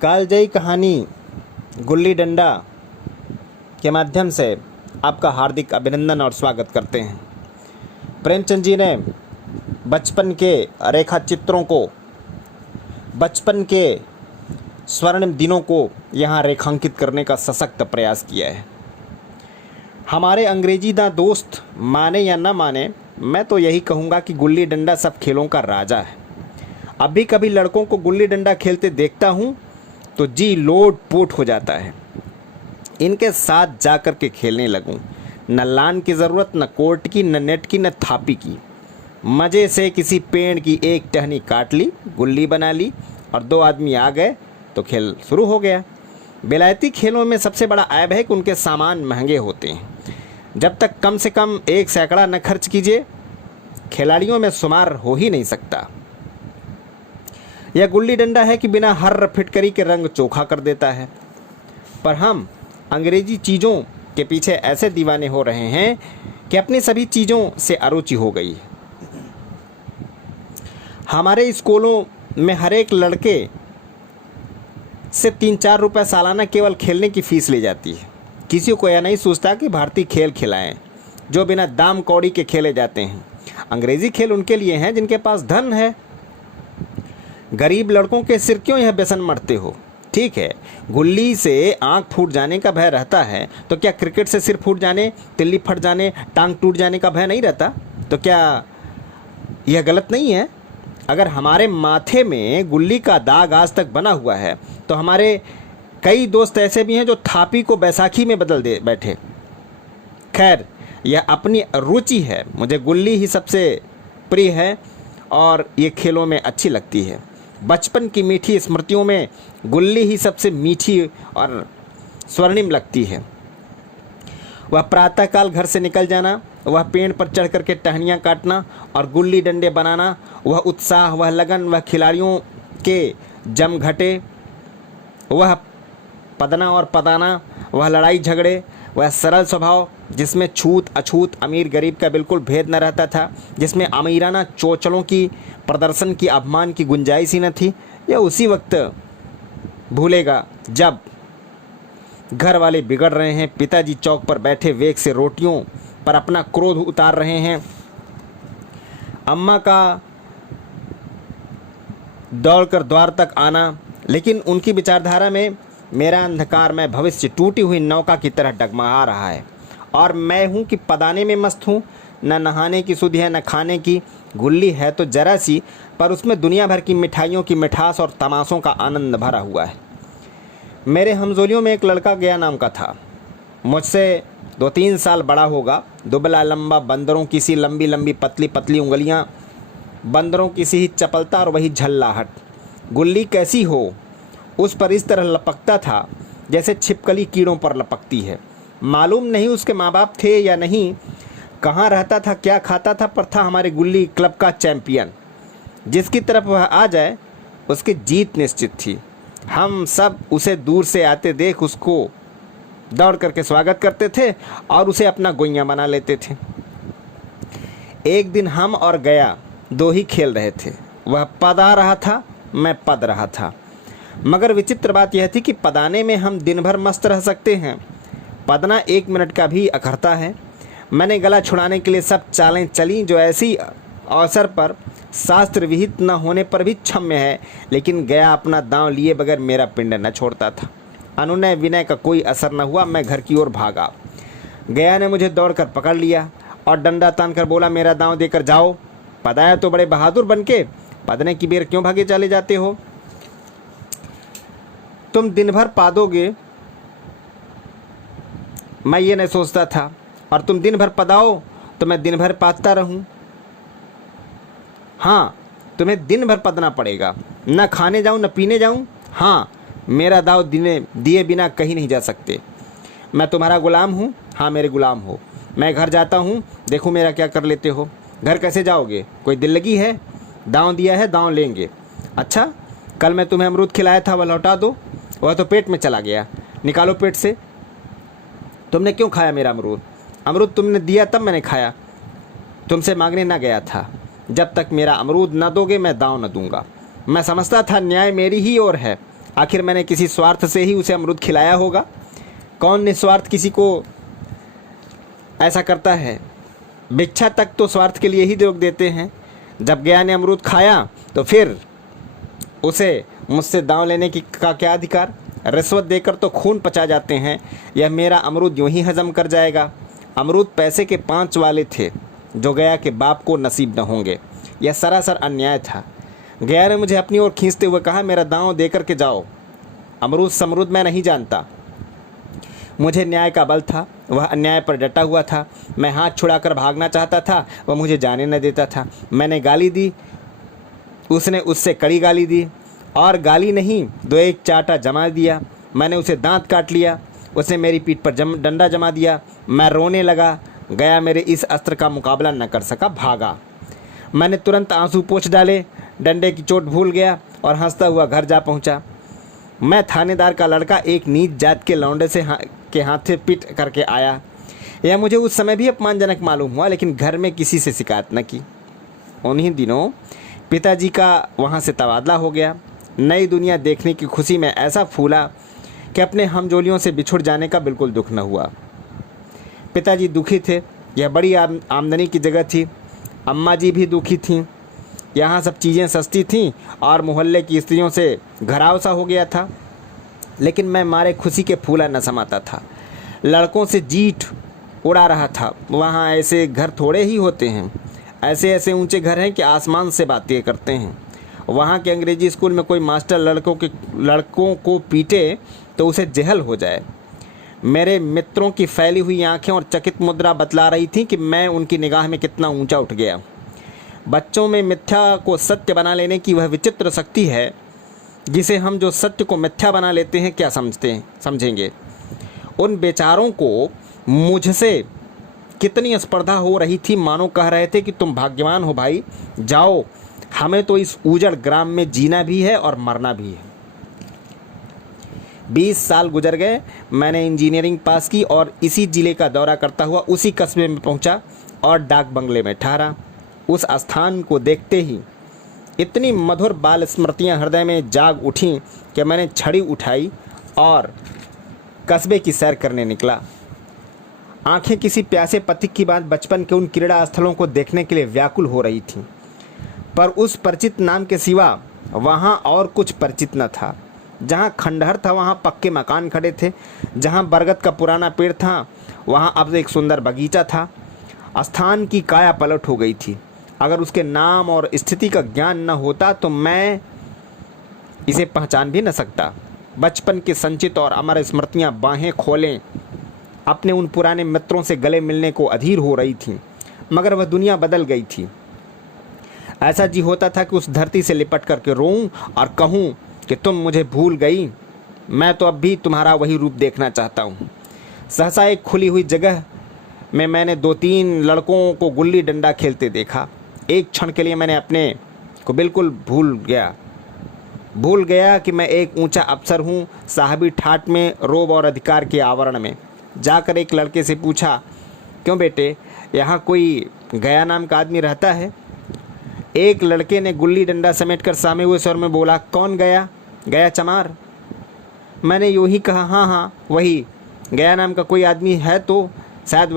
कालजयी कहानी गुल्ली डंडा के माध्यम से आपका हार्दिक अभिनंदन और स्वागत करते हैं। प्रेमचंद जी ने बचपन के रेखा चित्रों को, बचपन के स्वर्णिम दिनों को यहाँ रेखांकित करने का सशक्त प्रयास किया है। हमारे अंग्रेजी ना दोस्त माने या ना माने, मैं तो यही कहूँगा कि गुल्ली डंडा सब खेलों का राजा है। अभी कभी लड़कों को गुल्ली डंडा खेलते देखता हूँ तो जी लोट पोट हो जाता है। इनके साथ जा कर के खेलने लगूं। न लान की ज़रूरत, न कोर्ट की, न नेट की, न थापी की। मज़े से किसी पेड़ की एक टहनी काट ली, गुल्ली बना ली और दो आदमी आ गए तो खेल शुरू हो गया। विलायती खेलों में सबसे बड़ा ऐब है कि उनके सामान महंगे होते हैं। जब तक कम से कम 1 सैकड़ा न खर्च कीजिए, खिलाड़ियों में शुमार हो ही नहीं सकता। यह गुल्ली डंडा है कि बिना हर फिटकरी के रंग चोखा कर देता है। पर हम अंग्रेजी चीज़ों के पीछे ऐसे दीवाने हो रहे हैं कि अपनी सभी चीज़ों से अरुचि हो गई। हमारे स्कूलों में हर एक लड़के से 3-4 रुपये सालाना केवल खेलने की फ़ीस ली जाती है। किसी को यह नहीं सोचता कि भारतीय खेल खिलाएं जो बिना दाम कौड़ी के खेले जाते हैं। अंग्रेज़ी खेल उनके लिए हैं जिनके पास धन है। गरीब लड़कों के सिर क्यों यह व्यसन मरते हो? ठीक है, गुल्ली से आंख फूट जाने का भय रहता है, तो क्या क्रिकेट से सिर फूट जाने, तिल्ली फट जाने, टांग टूट जाने का भय नहीं रहता? तो क्या यह गलत नहीं है? अगर हमारे माथे में गुल्ली का दाग आज तक बना हुआ है तो हमारे कई दोस्त ऐसे भी हैं जो थापी को बैसाखी में बदल दे बैठे। खैर, यह अपनी रुचि है। मुझे गुल्ली ही सबसे प्रिय है और ये खेलों में अच्छी लगती है। बचपन की मीठी स्मृतियों में गुल्ली ही सबसे मीठी और स्वर्णिम लगती है। वह प्रातःकाल घर से निकल जाना, वह पेड़ पर चढ़ कर के टहनियाँ काटना और गुल्ली डंडे बनाना, वह उत्साह, वह लगन, वह खिलाड़ियों के जमघटे, वह पदना और पदाना, वह लड़ाई झगड़े, वह सरल स्वभाव जिसमें छूत अछूत, अमीर गरीब का बिल्कुल भेद न रहता था, जिसमें अमीराना चोचलों की, प्रदर्शन की, अपमान की गुंजाइश ही न थी। यह उसी वक्त भूलेगा जब घर वाले बिगड़ रहे हैं, पिताजी चौक पर बैठे वेग से रोटियों पर अपना क्रोध उतार रहे हैं, अम्मा का दौड़कर द्वार तक आना, लेकिन उनकी विचारधारा में मेरा अंधकारमय भविष्य टूटी हुई नौका की तरह डगमगा रहा है और मैं हूँ कि पदाने में मस्त हूँ। न नहाने की सुधि है, न खाने की। गुल्ली है तो जरा सी, पर उसमें दुनिया भर की मिठाइयों की मिठास और तमाशों का आनंद भरा हुआ है। मेरे हमजोलियों में एक लड़का गया नाम का था। मुझसे 2-3 साल बड़ा होगा। दुबला लंबा, बंदरों की सी लंबी लंबी पतली पतली उंगलियाँ, बंदरों की सी ही चपलता और वही झल्लाहट। गुल्ली कैसी हो, उस पर इस तरह लपकता था जैसे छिपकली कीड़ों पर लपकती है। मालूम नहीं उसके माँ बाप थे या नहीं, कहाँ रहता था, क्या खाता था, पर था हमारे गुल्ली क्लब का चैम्पियन। जिसकी तरफ वह आ जाए उसकी जीत निश्चित थी। हम सब उसे दूर से आते देख उसको दौड़ करके स्वागत करते थे और उसे अपना गोइयाँ बना लेते थे। एक दिन हम और गया 2 ही खेल रहे थे। वह पद आ रहा था, मैं पद रहा था। मगर विचित्र बात यह थी कि पदाने में हम दिन भर मस्त रह सकते हैं, पदना 1 मिनट का भी अखरता है। मैंने गला छुड़ाने के लिए सब चालें चली जो ऐसी अवसर पर शास्त्र विहित न होने पर भी क्षम्य है, लेकिन गया अपना दांव लिए बगैर मेरा पिंड न छोड़ता था। अनुनय विनय का कोई असर न हुआ। मैं घर की ओर भागा। गया ने मुझे दौड़कर पकड़ लिया और डंडा तानकर बोला, मेरा दांव देकर जाओ। पदाया तो बड़े बहादुर बन के पदने की बेर क्यों भागे चले जाते हो? तुम दिन भर पादोगे, मैं ये नहीं सोचता था, और तुम दिन भर पदाओ तो मैं दिन भर पादता रहूं। हाँ, तुम्हें दिन भर पदना पड़ेगा। न खाने जाऊं न पीने जाऊं। हाँ, मेरा दाव दिए बिना कहीं नहीं जा सकते। मैं तुम्हारा गुलाम हूँ। हाँ, मेरे गुलाम हो। मैं घर जाता हूँ, देखो मेरा क्या कर लेते हो। घर कैसे जाओगे? कोई दिल लगी है? दांव दिया है, दांव लेंगे। अच्छा, कल मैं तुम्हें अमरूद खिलाया था, वह लौटा दो। वह तो पेट में चला गया, निकालो पेट से। तुमने क्यों खाया मेरा अमरूद? अमरूद तुमने दिया तब मैंने खाया, तुमसे मांगने ना गया था। जब तक मेरा अमरूद न दोगे मैं दांव न दूंगा। मैं समझता था न्याय मेरी ही ओर है, आखिर मैंने किसी स्वार्थ से ही उसे अमरूद खिलाया होगा। कौन निस्वार्थ किसी को ऐसा करता है? भिक्षा तक तो स्वार्थ के लिए ही लोग देते हैं। जब गया ने अमरूद खाया तो फिर उसे मुझसे दांव लेने का क्या अधिकार? रिश्वत देकर तो खून पचा जाते हैं। यह मेरा अमरूद यूं ही हजम कर जाएगा। अमरूद पैसे के 5 वाले थे जो गया के बाप को नसीब न होंगे। यह सरासर अन्याय था। गया ने मुझे अपनी ओर खींचते हुए कहा, मेरा दांव दे करके जाओ। अमरूद समरूद मैं नहीं जानता। मुझे न्याय का बल था। वह अन्याय पर डटा हुआ था। मैं हाथ छुड़ाकर भागना चाहता था, वह मुझे जाने न देता था। मैंने गाली दी, उसने उससे कड़ी गाली दी, और गाली नहीं 2-1 चाटा जमा दिया। मैंने उसे दांत काट लिया। उसने मेरी पीठ पर डंडा जमा दिया। मैं रोने लगा। गया मेरे इस अस्त्र का मुकाबला न कर सका, भागा। मैंने तुरंत आंसू पोंछ डाले, डंडे की चोट भूल गया और हंसता हुआ घर जा पहुंचा। मैं थानेदार का लड़का एक नीच जात के लौंडे के हाथे पिट करके आया। यह मुझे उस समय भी अपमानजनक मालूम हुआ, लेकिन घर में किसी से शिकायत न की। उन्हीं दिनों पिताजी का वहाँ से तबादला हो गया। नई दुनिया देखने की खुशी में ऐसा फूला कि अपने हमजोलियों से बिछुड़ जाने का बिल्कुल दुख न हुआ। पिताजी दुखी थे। यह बड़ी आमदनी की जगह थी। अम्मा जी भी दुखी थीं। यहाँ सब चीज़ें सस्ती थीं और मोहल्ले की स्त्रियों से घराव सा हो गया था। लेकिन मैं मारे खुशी के फूला न समाता था। लड़कों से जीठ उड़ा रहा था। वहाँ ऐसे घर थोड़े ही होते हैं। ऐसे ऐसे ऊंचे घर हैं कि आसमान से बातें करते हैं। वहाँ के अंग्रेजी स्कूल में कोई मास्टर लड़कों को पीटे तो उसे जेहल हो जाए। मेरे मित्रों की फैली हुई आंखें और चकित मुद्रा बतला रही थी कि मैं उनकी निगाह में कितना ऊंचा उठ गया। बच्चों में मिथ्या को सत्य बना लेने की वह विचित्र शक्ति है जिसे हम जो सत्य को मिथ्या बना लेते हैं क्या समझेंगे। उन बेचारों को मुझसे कितनी स्पर्धा हो रही थी, मानो कह रहे थे कि तुम भाग्यवान हो भाई, जाओ, हमें तो इस उजड़ ग्राम में जीना भी है और मरना भी है। 20 साल गुजर गए। मैंने इंजीनियरिंग पास की और इसी जिले का दौरा करता हुआ उसी कस्बे में पहुंचा और डाक बंगले में ठहरा। उस स्थान को देखते ही इतनी मधुर बाल स्मृतियाँ हृदय में जाग उठीं कि मैंने छड़ी उठाई और कस्बे की सैर करने निकला। आंखें किसी प्यासे पथिक की बात बचपन के उन क्रीड़ा स्थलों को देखने के लिए व्याकुल हो रही थीं, पर उस परिचित नाम के सिवा वहाँ और कुछ परिचित न था। जहाँ खंडहर था वहाँ पक्के मकान खड़े थे। जहाँ बरगद का पुराना पेड़ था वहाँ अब एक सुंदर बगीचा था। स्थान की काया पलट हो गई थी। अगर उसके नाम और स्थिति का ज्ञान न होता तो मैं इसे पहचान भी न सकता। बचपन के संचित और अमर स्मृतियाँ बाहें खोलें अपने उन पुराने मित्रों से गले मिलने को अधीर हो रही थीं, मगर वह दुनिया बदल गई थी। ऐसा जी होता था कि उस धरती से लिपट करके रोऊं और कहूं कि तुम मुझे भूल गई, मैं तो अब भी तुम्हारा वही रूप देखना चाहता हूँ। सहसा एक खुली हुई जगह में मैंने 2-3 लड़कों को गुल्ली डंडा खेलते देखा। एक क्षण के लिए मैंने अपने को बिल्कुल भूल गया कि मैं एक ऊंचा अफसर हूँ, साहबी ठाट में, रोब और अधिकार के आवरण में। जाकर एक लड़के से पूछा, क्यों बेटे, यहाँ कोई गया नाम का आदमी रहता है? एक लड़के ने गुल्ली डंडा समेटकर सामे हुए स्वर में बोला, कौन गया? गया चमार। मैंने यूं ही कहा, हाँ हाँ वही। गया नाम का कोई आदमी है तो शायद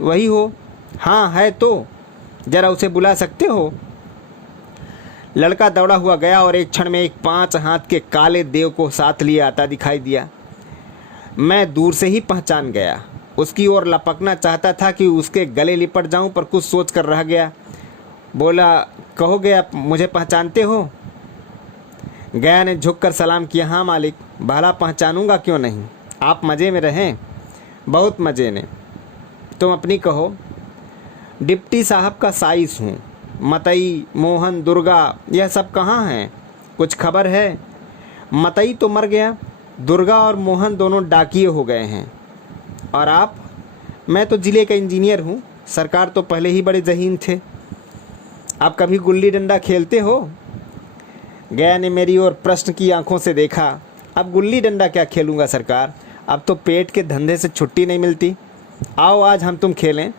वही हो। हाँ है तो जरा उसे बुला सकते हो? लड़का दौड़ा हुआ गया और एक क्षण में एक 5 हाथ के काले देव को साथ लिए आता दिखाई दिया। मैं दूर से ही पहचान गया। उसकी ओर लपकना चाहता था कि उसके गले लिपट जाऊं, पर कुछ सोच कर रह गया। बोला, कहो गया, मुझे पहचानते हो? गया ने झुककर सलाम किया, हाँ मालिक, भला पहचानूंगा क्यों नहीं। आप मज़े में रहें? बहुत मज़े में। तुम अपनी कहो। डिप्टी साहब का साइस हूँ। मतई, मोहन, दुर्गा यह सब कहाँ हैं? कुछ खबर है? मतई तो मर गया, दुर्गा और मोहन दोनों डाकिये हो गए हैं। और आप? मैं तो ज़िले का इंजीनियर हूँ। सरकार तो पहले ही बड़े ज़हीन थे। आप कभी गुल्ली डंडा खेलते हो? गया ने मेरी ओर प्रश्न की आंखों से देखा। अब गुल्ली डंडा क्या खेलूँगा सरकार, अब तो पेट के धंधे से छुट्टी नहीं मिलती। आओ आज हम तुम खेलें।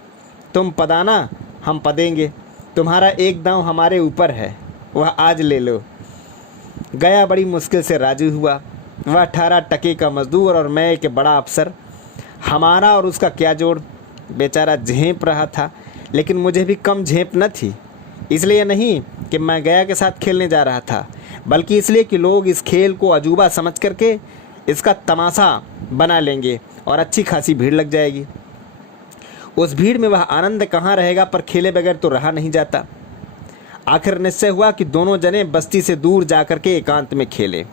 तुम पदाना, हम पदेंगे। तुम्हारा एक दांव हमारे ऊपर है, वह आज ले लो। गया बड़ी मुश्किल से राजी हुआ। वह 18 टके का मजदूर और मैं एक बड़ा अफसर। हमारा और उसका क्या जोड़। बेचारा झेप रहा था, लेकिन मुझे भी कम झेप न थी। इसलिए नहीं कि मैं गया के साथ खेलने जा रहा था, बल्कि इसलिए कि लोग इस खेल को अजूबा समझ करके इसका तमाशा बना लेंगे और अच्छी खासी भीड़ लग जाएगी। उस भीड़ में वह आनंद कहाँ रहेगा, पर खेले बगैर तो रहा नहीं जाता। आखिर निश्चय हुआ कि दोनों जने बस्ती से दूर जाकर के एकांत में खेलें।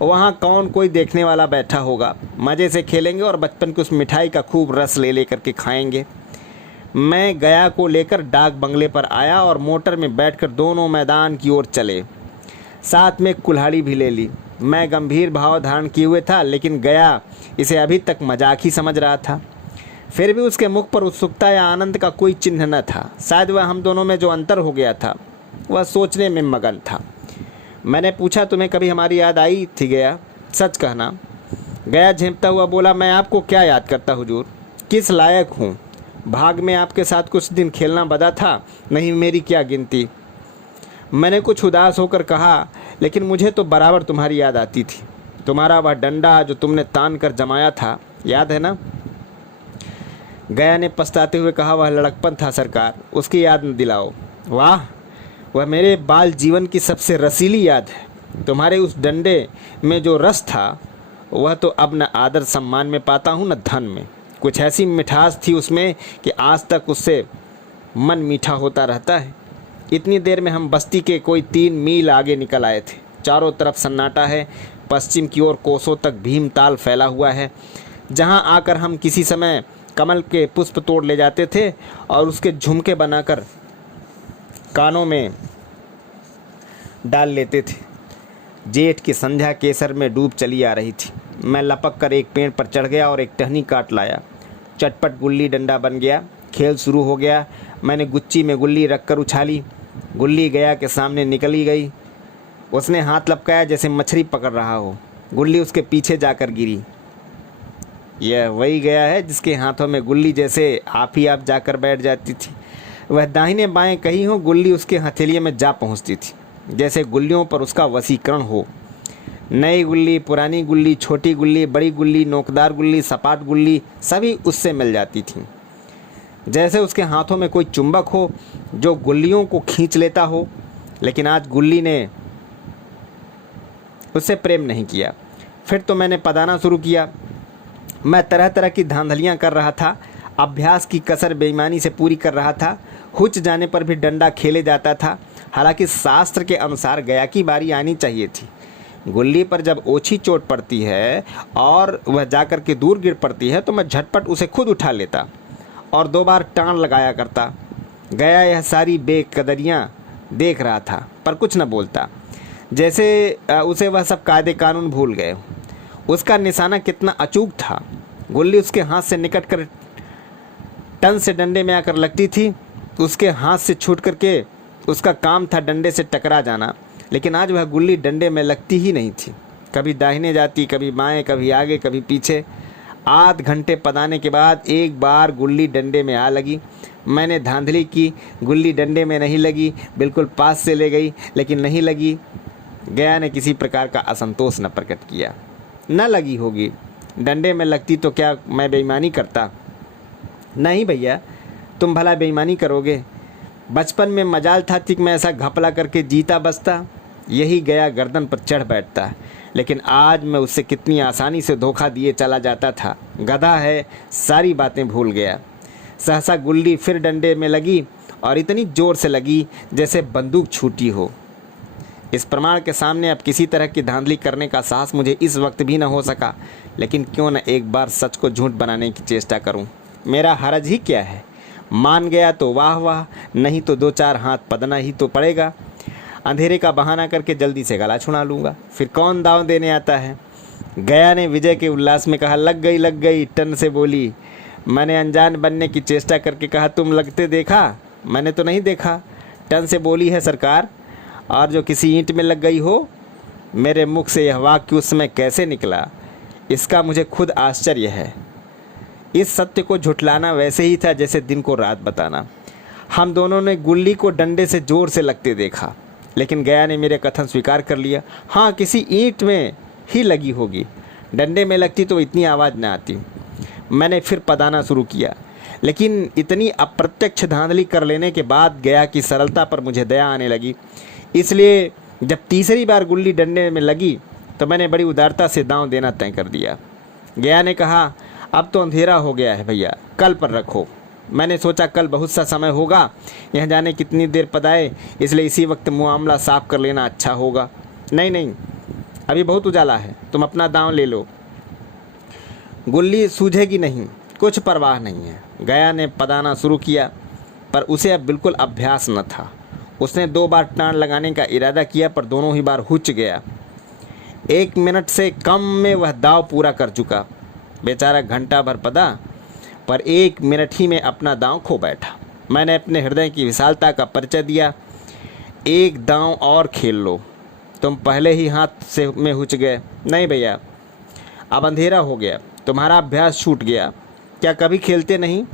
वहाँ कौन कोई देखने वाला बैठा होगा। मज़े से खेलेंगे और बचपन की उस मिठाई का खूब रस ले लेकर के खाएंगे। मैं गया को लेकर डाक बंगले पर आया और मोटर में बैठकर दोनों मैदान की ओर चले। साथ में कुल्हाड़ी भी ले ली। मैं गंभीर भाव धारण किए हुए था, लेकिन गया इसे अभी तक मजाक ही समझ रहा था। फिर भी उसके मुख पर उत्सुकता या आनंद का कोई चिन्ह न था। शायद वह हम दोनों में जो अंतर हो गया था, वह सोचने में मगन था। मैंने पूछा, तुम्हें कभी हमारी याद आई थी गया? सच कहना। गया झेंपता हुआ बोला, मैं आपको क्या याद करता हुजूर, किस लायक हूँ। भाग में आपके साथ कुछ दिन खेलना बदा था, नहीं मेरी क्या गिनती। मैंने कुछ उदास होकर कहा, लेकिन मुझे तो बराबर तुम्हारी याद आती थी। तुम्हारा वह डंडा जो तुमने तान कर जमाया था, याद है ना? गया ने पछताते हुए कहा, वह लड़कपन था सरकार, उसकी याद न दिलाओ। वाह, वह मेरे बाल जीवन की सबसे रसीली याद है। तुम्हारे उस डंडे में जो रस था, वह तो अब न आदर सम्मान में पाता हूँ, न धन में। कुछ ऐसी मिठास थी उसमें कि आज तक उससे मन मीठा होता रहता है। इतनी देर में हम बस्ती के कोई 3 मील आगे निकल आए थे। चारों तरफ सन्नाटा है। पश्चिम की ओर कोसों तक भीमताल फैला हुआ है, जहाँ आकर हम किसी समय कमल के पुष्प तोड़ ले जाते थे और उसके झुमके बनाकर कानों में डाल लेते थे। जेठ की संध्या केसर में डूब चली आ रही थी। मैं लपक कर एक पेड़ पर चढ़ गया और एक टहनी काट लाया। चटपट गुल्ली डंडा बन गया। खेल शुरू हो गया। मैंने गुच्ची में गुल्ली रखकर उछाली। गुल्ली गया के सामने निकली गई। उसने हाथ लपकाया जैसे मछली पकड़ रहा हो। गुल्ली उसके पीछे जाकर गिरी। यह वही गया है जिसके हाथों में गुल्ली जैसे आप ही आप जाकर बैठ जाती थी। वह दाहिने बाएं कहीं हो, गुल्ली उसके हथेलिये में जा पहुंचती थी, जैसे गुल्लियों पर उसका वशीकरण हो। नई गुल्ली, पुरानी गुल्ली, छोटी गुल्ली, बड़ी गुल्ली, नोकदार गुल्ली, सपाट गुल्ली, सभी उससे मिल जाती थीं। जैसे उसके हाथों में कोई चुंबक हो जो गुल्लियों को खींच लेता हो। लेकिन आज गुल्ली ने उससे प्रेम नहीं किया। फिर तो मैंने पदाना शुरू किया। मैं तरह तरह की धांधलियाँ कर रहा था। अभ्यास की कसर बेईमानी से पूरी कर रहा था। हुच जाने पर भी डंडा खेले जाता था। हालांकि शास्त्र के अनुसार गया की बारी आनी चाहिए थी। गुल्ली पर जब ओछी चोट पड़ती है और वह जाकर के दूर गिर पड़ती है, तो मैं झटपट उसे खुद उठा लेता और 2 बार टांग लगाया करता। गया यह सारी बेकदरियाँ देख रहा था, पर कुछ न बोलता, जैसे उसे वह सब कायदे कानून भूल गए। उसका निशाना कितना अचूक था। गुल्ली उसके हाथ से निकट कर टन से डंडे में आकर लगती थी। उसके हाथ से छूट करके उसका काम था डंडे से टकरा जाना। लेकिन आज वह गुल्ली डंडे में लगती ही नहीं थी। कभी दाहिने जाती, कभी बाएं, कभी आगे, कभी पीछे। आध घंटे पदाने के बाद एक बार गुल्ली डंडे में आ लगी। मैंने धांधली की, गुल्ली डंडे में नहीं लगी। बिल्कुल पास से ले गई, लेकिन नहीं लगी। गया ने किसी प्रकार का असंतोष न प्रकट किया। न लगी होगी, डंडे में लगती तो क्या मैं बेईमानी करता? नहीं भैया, तुम भला बेईमानी करोगे? बचपन में मजाल था कि मैं ऐसा घपला करके जीता बचता। यही गया गर्दन पर चढ़ बैठता। लेकिन आज मैं उससे कितनी आसानी से धोखा दिए चला जाता था। गधा है, सारी बातें भूल गया। सहसा गुल्ली फिर डंडे में लगी और इतनी जोर से लगी जैसे बंदूक छूटी हो। इस प्रमाण के सामने अब किसी तरह की धांधली करने का साहस मुझे इस वक्त भी न हो सका। लेकिन क्यों न एक बार सच को झूठ बनाने की चेष्टा करूं। मेरा हरज ही क्या है? मान गया तो वाह वाह, नहीं तो 2-4 हाथ पदना ही तो पड़ेगा। अंधेरे का बहाना करके जल्दी से गला छुड़ा लूँगा, फिर कौन दाव देने आता है। गया ने विजय के उल्लास में कहा, लग गई लग गई। टन से बोली। मैंने अनजान बनने की चेष्टा करके कहा, तुम लगते देखा? मैंने तो नहीं देखा। टन से बोली है सरकार, और जो किसी ईंट में लग गई हो। मेरे मुख से यह वाक्य उस समय कैसे निकला, इसका मुझे खुद आश्चर्य है। इस सत्य को झुठलाना वैसे ही था जैसे दिन को रात बताना। हम दोनों ने गुल्ली को डंडे से जोर से लगते देखा, लेकिन गया ने मेरे कथन स्वीकार कर लिया। हाँ, किसी ईंट में ही लगी होगी, डंडे में लगती तो इतनी आवाज़ न आती। मैंने फिर पदाना शुरू किया, लेकिन इतनी अप्रत्यक्ष धांधली कर लेने के बाद गया की सरलता पर मुझे दया आने लगी। इसलिए जब तीसरी बार गुल्ली डंडे में लगी तो मैंने बड़ी उदारता से दांव देना तय कर दिया। गया ने कहा, अब तो अंधेरा हो गया है भैया, कल पर रखो। मैंने सोचा कल बहुत सा समय होगा, यहाँ जाने कितनी देर पदाए, इसलिए इसी वक्त मामला साफ कर लेना अच्छा होगा। नहीं नहीं, अभी बहुत उजाला है, तुम अपना दांव ले लो, गुल्ली सूझेगी नहीं, कुछ परवाह नहीं है। गया ने पदाना शुरू किया, पर उसे अब बिल्कुल अभ्यास न था। उसने 2 बार टाण लगाने का इरादा किया, पर दोनों ही बार हुच गया। 1 मिनट से कम में वह दाव पूरा कर चुका। बेचारा घंटा भर पदा, पर 1 मिनट ही में अपना दांव खो बैठा। मैंने अपने हृदय की विशालता का परिचय दिया। 1 दांव और खेल लो, तुम पहले ही हाथ से में हुच गए। नहीं भैया, अब अंधेरा हो गया, तुम्हारा अभ्यास छूट गया। क्या कभी खेलते नहीं?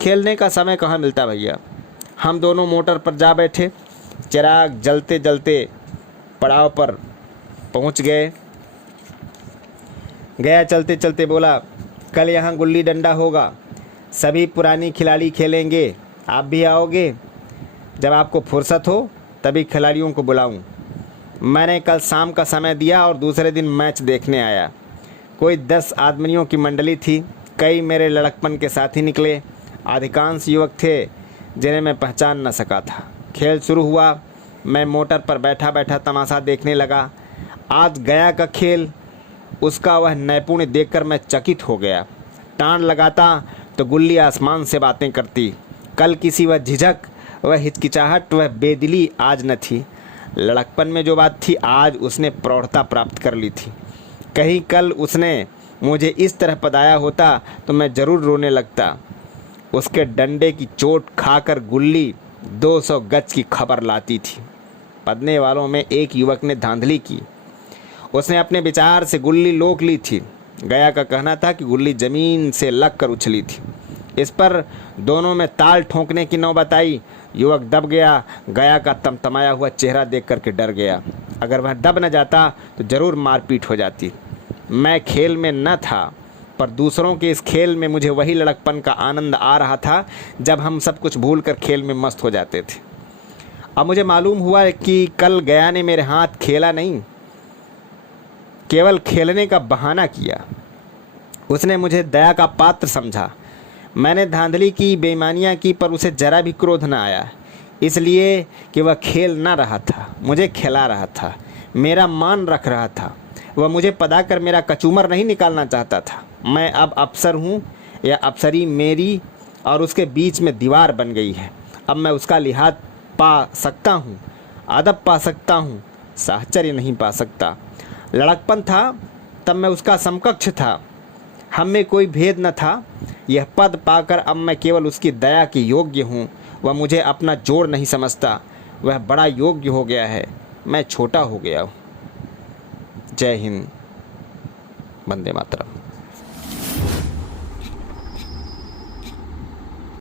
खेलने का समय कहाँ मिलता भैया। हम दोनों मोटर पर जा बैठे। चिराग जलते जलते पड़ाव पर पहुँच गए। गया चलते चलते बोला, कल यहाँ गुल्ली डंडा होगा, सभी पुरानी खिलाड़ी खेलेंगे, आप भी आओगे? जब आपको फुर्सत हो तभी खिलाड़ियों को बुलाऊं। मैंने कल शाम का समय दिया और दूसरे दिन मैच देखने आया। कोई 10 आदमियों की मंडली थी। कई मेरे लड़कपन के साथी निकले। अधिकांश युवक थे जिन्हें मैं पहचान न सका था। खेल शुरू हुआ। मैं मोटर पर बैठा बैठा तमाशा देखने लगा। आज गया का खेल, उसका वह नैपुण्य देखकर मैं चकित हो गया। टाण लगाता तो गुल्ली आसमान से बातें करती। कल किसी वह झिझक, वह हिचकिचाहट, वह बेदिली आज न थी। लड़कपन में जो बात थी आज उसने प्रौढ़ता प्राप्त कर ली थी। कहीं कल उसने मुझे इस तरह पदाया होता तो मैं ज़रूर रोने लगता। उसके डंडे की चोट खाकर गुल्ली 200 गज की खबर लाती थी। पदने वालों में एक युवक ने धांधली की। उसने अपने विचार से गुल्ली लोक ली थी। गया का कहना था कि गुल्ली जमीन से लगकर उछली थी। इस पर दोनों में ताल ठोंकने की नौबत आई। युवक दब गया। गया का तमतमाया हुआ चेहरा देख करके डर गया। अगर वह दब न जाता तो जरूर मारपीट हो जाती। मैं खेल में न था, पर दूसरों के इस खेल में मुझे वही लड़कपन का आनंद आ रहा था जब हम सब कुछ भूल कर खेल में मस्त हो जाते थे। अब मुझे मालूम हुआ कि कल गया ने मेरे हाथ खेला नहीं, केवल खेलने का बहाना किया। उसने मुझे दया का पात्र समझा। मैंने धांधली की, बेईमानियाँ की, पर उसे जरा भी क्रोध न आया, इसलिए कि वह खेल ना रहा था, मुझे खिला रहा था, मेरा मान रख रहा था। वह मुझे पदाकर मेरा कचूमर नहीं निकालना चाहता था। मैं अब अफसर हूँ या अफसरी मेरी और उसके बीच में दीवार बन गई है। अब मैं उसका लिहाज पा सकता हूँ, अदब पा सकता हूँ, साहचर्य नहीं पा सकता। लड़कपन था तब मैं उसका समकक्ष था, हम में कोई भेद न था। यह पद पाकर अब मैं केवल उसकी दया के योग्य हूँ। वह मुझे अपना जोड़ नहीं समझता, वह बड़ा योग्य हो गया है, मैं छोटा हो गया हूँ। जय हिंद, वंदे मातरम।